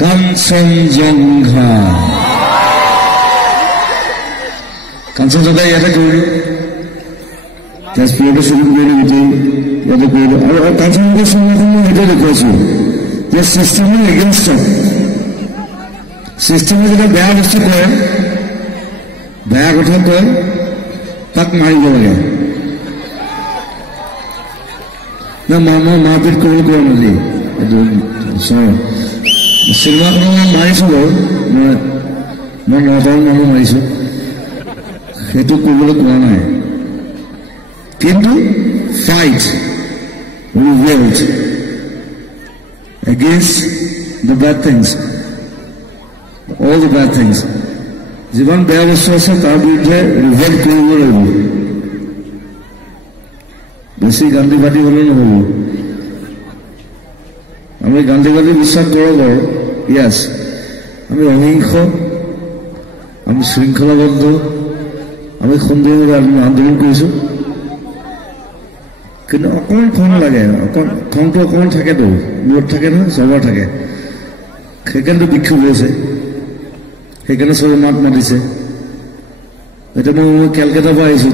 কাঞ্চনজঙ্ঘা কাঞ্চনজঙ্ঘা ইয়াতে কৰিলো তেজপুৰতে শ্বুটিং কৰিলো গোটেই ইয়াতে কৰিলো আৰু কাঞ্চনজঙ্ঘা চিনেমাখন মই সেইটোৱে দেখুৱাইছো যে চিষ্টেমৰ এগেইনষ্টত চিষ্টেমে যেতিয়া বেয়া বস্তু কৰে বেয়া কথা কয় তাক মাৰিব লাগে না মই মাৰপিট কৰিব কোৱা নালি এইটো চিনেমাখনত মই মাৰিছো বাৰু মই 9টামান মানুহ মাৰিছো সেইটো কৰিবলৈ কোৱা নাই কিন্তু fight revolt against the bad things all the bad things যিমান বেয়া বস্তু আছে তাৰ বিৰুদ্ধে ৰিভল্ট কৰিব লাগিব বেছি গান্ধীবাদী হলে নহব আমি গান্ধীবাদী বিশ্বাস কৰোঁ বাৰু ইয়াস আমি অহিংস আমি শৃংখলাবদ্ধ আমি সুন্দৰভাৱে আন্দোলন কৰিছোঁ কিন্তু অকণমান খং লাগে খংটো অকণমান থাকেতো মূৰত থাকে নহয় চবৰ থাকে সেইকাৰণেতো বিক্ষোভ হৈছে সেইকাৰণে চবে মাত মাতিছে এতিয়া মই কেলকাতাৰ পৰা আহিছোঁ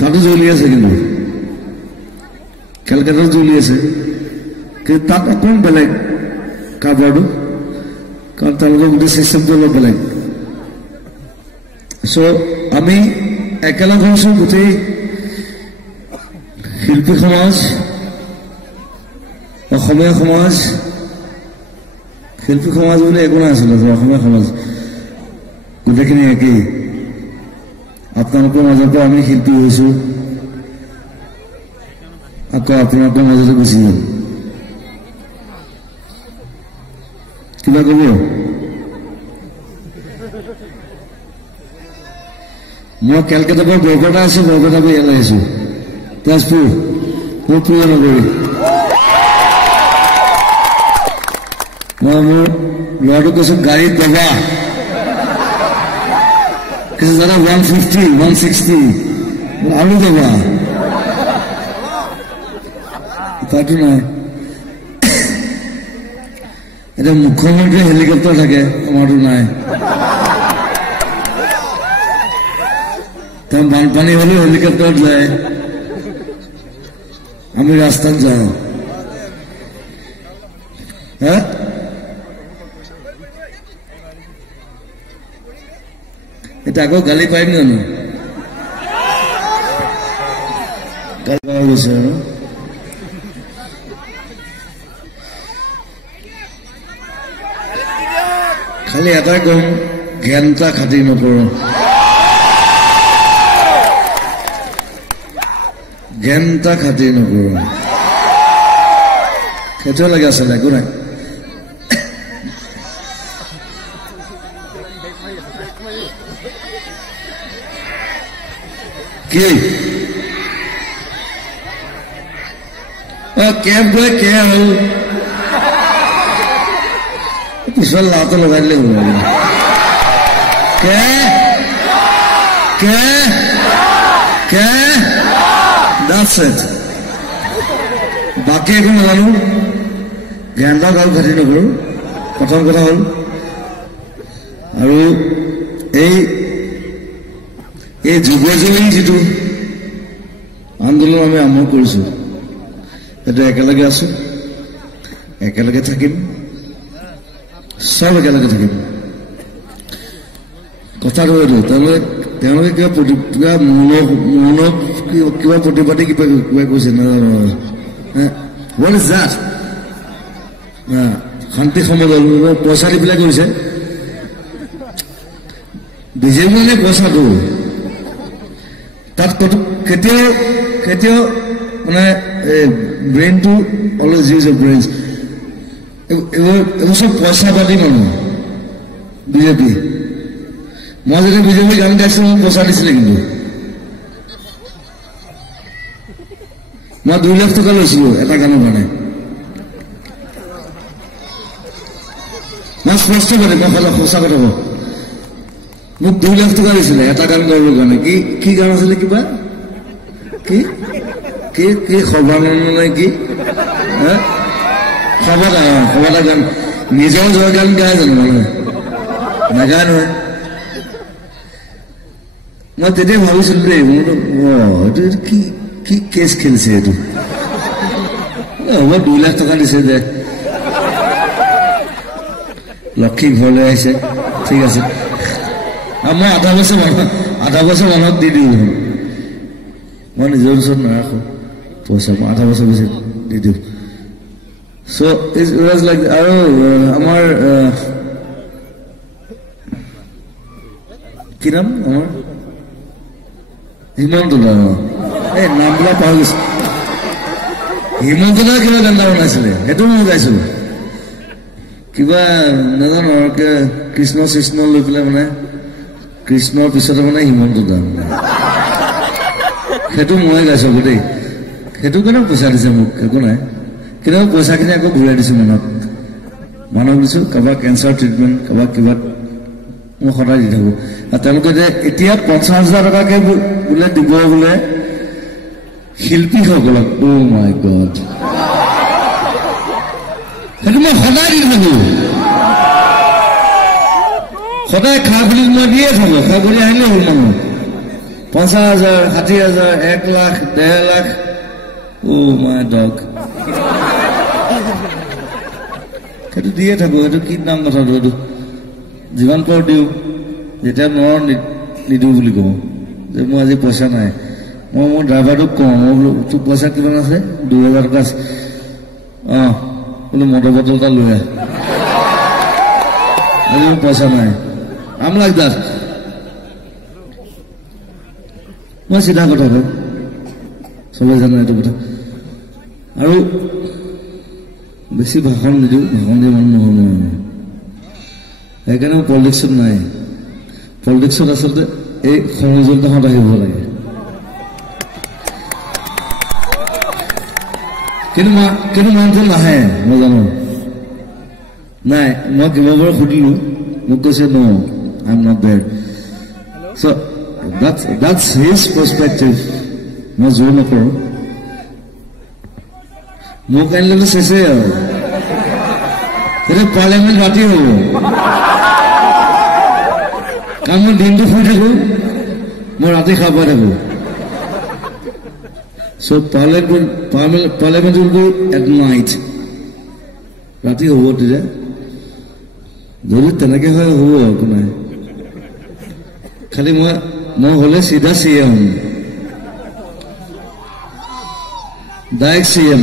তাতো জ্বলি আছে কিন্তু কেলকাতাত জ্বলি আছে কিন্তু তাত অকণমান বেলেগ কাৰবাৰটো কাৰণ তেওঁলোকৰ গোটেই চিষ্টেমটো অলপ বেলেগ চ' আমি একেলগ হৈছোঁ গোটেই শিল্পী সমাজ অসমীয়া সমাজ শিল্পী সমাজ বুলি একো নাই আছিলে অসমীয়া সমাজ গোটেইখিনি একেই আপোনালোকৰ মাজৰ পৰা আমি শিল্পী হৈছোঁ আকৌ আপোনালোকৰ মাজতে গুচি যাম কিবা কব মই কেলকাতাৰ পৰা বৰপেটা আছো বৰপেটাৰ পৰা ইয়ালৈ আহিছো তেজপুৰ মোৰ প্ৰিয় নগৰী মই মোৰ ল'ৰাটো কৈছো গাড়ীত যাবা কৈছে দাদা 150 160 আৰু যাবা তাতো নাই এতিয়া মুখ্যমন্ত্ৰী হেলিকপ্টাৰ থাকে আমাৰতো নাই তেওঁ বানপানী হলেও হেলিকপ্টাৰত যায় আমি ৰাস্তাত যাওঁ এতিয়া আকৌ গালি পাৰিম জানো গালি পাই গৈছে আৰু খালি এটাই কম জ্ঞানটা খাতি নকৰোঁ জ্ঞানটা খাতি নকৰোঁ সেইটোৱে লাগে আচলতে একো নাই কি কেব গৈ কে হ'ল পিছৰ লাটো লগাই দিলে হ'ব কে কে কে that's it বাকি একো নাজানো জ্ঞানটা গাল খাতি নকৰোঁ প্ৰথম কথা হ'ল আৰু এই যুৱজনী যিটো আন্দোলন আমি আৰম্ভ কৰিছোঁ সেইটো একেলগে আছো একেলগে থাকিম সব একেলগে থাকিম কথাটো এইটো তেওঁলোকে কিবা মৌনক কিবা প্ৰতিবাদী কিবা কৈছে নাজানো what is that শান্তি সমদল পইচা দি পেলাই কৰিছে বিজেপি মানে পইচাটো তাত কেতিয়াও মানে ব্ৰেইনটো অলৱেজ ইউজ অফ ব্ৰেইনছ এইবোৰ চব পইচাবাদী মানুহ বিজেপি মই যদি বিজেপি গান গাইছিলো মোক পইচা দিছিলে কিন্তু মই 2 লাখ টকা লৈছিলো এটা গানৰ কাৰণে মই স্পষ্ট কৰি মই সঁচা কথা কওঁ মোক 2 লাখ টকা দিছিলে এটা গান গাবৰ কাৰণে কি গান আছিলে কিবা কি কি কি সৰ্বানন্দ নাই কি সবাদা গান নিজৰ জয়গান গায় জানো মানুহে নাগায় নহয় মই তেতিয়া ভাবিছিলো দেই এইটো কি কি কেছ খেলিছে এইটো হ'ব 2 লাখ টকা দিছে যে লক্ষী ঘৰলৈ আহিছে ঠিক আছে আৰু মই আধা বছৰ মানুহক দি দিওঁ মই নিজৰ ওচৰত নাৰাখোঁ পইচা মই আধা বছৰ পিছত দি দিওঁ চ' ইট ৱাজ লাইক আৰু আমাৰ কি নাম আমাৰ হিমন্ত দা এই নামবিলাক পাহৰি গৈছে হিমন্ত দা কিবা গান এটা বনাইছিলে সেইটো মই গাইছিলো কিবা নাজানো আৰু কৃষ্ণ কৃষ্ণ লৈ পেলাই মানে কৃষ্ণৰ পিছতে মানে হিমন্ত দা সেইটো মই গাইছো দেই সেইটো কাৰণে পইচা দিছে মোক একো নাই কিন্তু পইচাখিনি আকৌ ঘূৰাই দিছো মানুহক দিছো কাৰোবাক কেঞ্চাৰ ট্ৰিটমেণ্ট কাৰোবাক কিবা মই সদায় দি থাকো আৰু তেওঁলোকে যে এতিয়া 50,000 টকাকে বোলে দিব বোলে শিল্পীসকলক অ' মাই গড সেইটো মই সদায় দি থাকো সদায় খা বুলি মই দিয়ে থাকো খা বুলি আহিলে হ'ল মানুহ 50,000 60,000 1 লাখ 1.5 লাখ অ' মাই ডগ সেইটো দিয়ে থাকো সেইটো কি নাম কথাটো এইটো যিমান পাৰো দিওঁ যেতিয়া মই নিদিওঁ বুলি কওঁ যে মোৰ আজি পইচা নাই মই মোৰ ড্ৰাইভাৰটোক কওঁ মই বোলো তোৰ পইচা কিমান আছে 2,000 টকা আছে বোলো মটৰ বটল এটা লৈ আহ আজি মোৰ পইচা নাই I'm like that মই চিধা কথা কওঁ চবেই জানে এইটো কথা আৰু বেছি ভাষণ নিদিওঁ ভাষণ দিয়ে মানুহ নহয় সেইকাৰণে মই পলিটিক্সত নাই পলিটিক্সত আচলতে এই সংযোজনতাহঁত আহিব লাগে কিন্তু মানুহটো নাহে মই জানো নাই মই কেইবাবাৰ সুধিলো মোক কৈছে ন I am not there so' that's his perspective মই জোৰ নকৰোঁ মোক আনিলেতো চেচে আৰু সেইটো পাৰ্লিয়ামেণ্ট ৰাতি হ'ব কাৰণ মই দিনটো শুই থাকো মই ৰাতি খাই পাই থাকো so' parliament will be at night ৰাতি হ'ব তেতিয়া যদি তেনেকে হয় হ'ব একো নাই খালি মই হ'লে চিধা CM ডাইৰেক্ট CM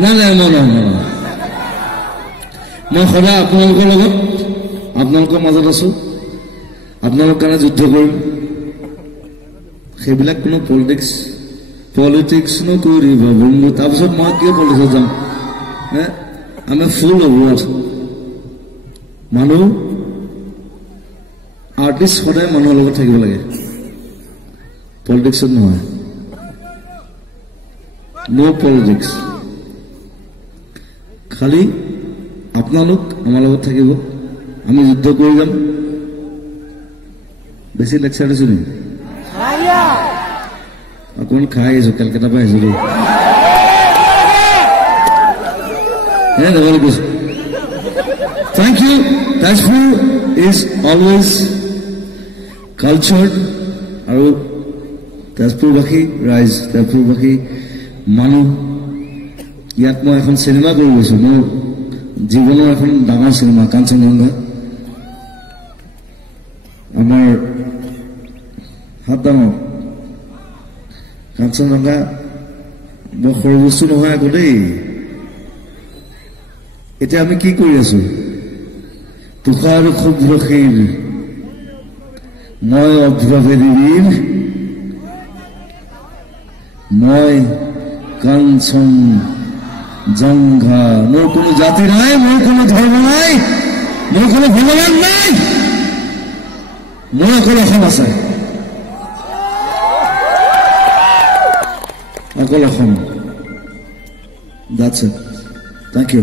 নাই মই সদায় আপোনালোকৰ লগত আপোনালোকৰ মাজত আছো আপোনালোকৰ কাৰণে যুদ্ধ কৰিম সেইবিলাক কোনো পলিটিক্স নকৰিব বন্ধু তাৰপিছত মই কিয় পলিটিক্সত যাম আমি ফুল অফ ৱৰ্ড মানুহ আৰ্টিষ্ট সদায় মানুহৰ লগত থাকিব লাগে পলিটিক্সত নহয় নো পলিটিক্স খালি আপোনালোক আমাৰ লগত থাকিব আমি যুদ্ধ কৰি যাম বেছি লেকচাৰ দিছো নেকি অকণমান খাই আহিছো কেলকাতাৰ পৰা আহিছো দেই যাবলৈ কৈছো thank you Tezpur is always cultured আৰু তেজপুৰবাসী ৰাইজ তেজপুৰবাসী মানুহ ইয়াত মই এখন চিনেমা কৰি গৈছো মোৰ জীৱনৰ এখন ডাঙৰ চিনেমা কাঞ্চনজংঘা আমাৰ হাত ডাঙৰ কাঞ্চনজংঘা বৰ সৰু বস্তু নহয় আকৌ দেই এতিয়া আমি কি কৰি আছো তুষাৰ শুভ্ৰ শিৰ মই অভ্ৰভেদীৰ মই কাঞ্চনজংঘা মোৰ কোনো জাতি নাই মোৰ কোনো ধৰ্ম নাই মোৰ কোনো ভগৱান নাই মোৰ অকল অসম আছে অকল Assam That's it. Thank you.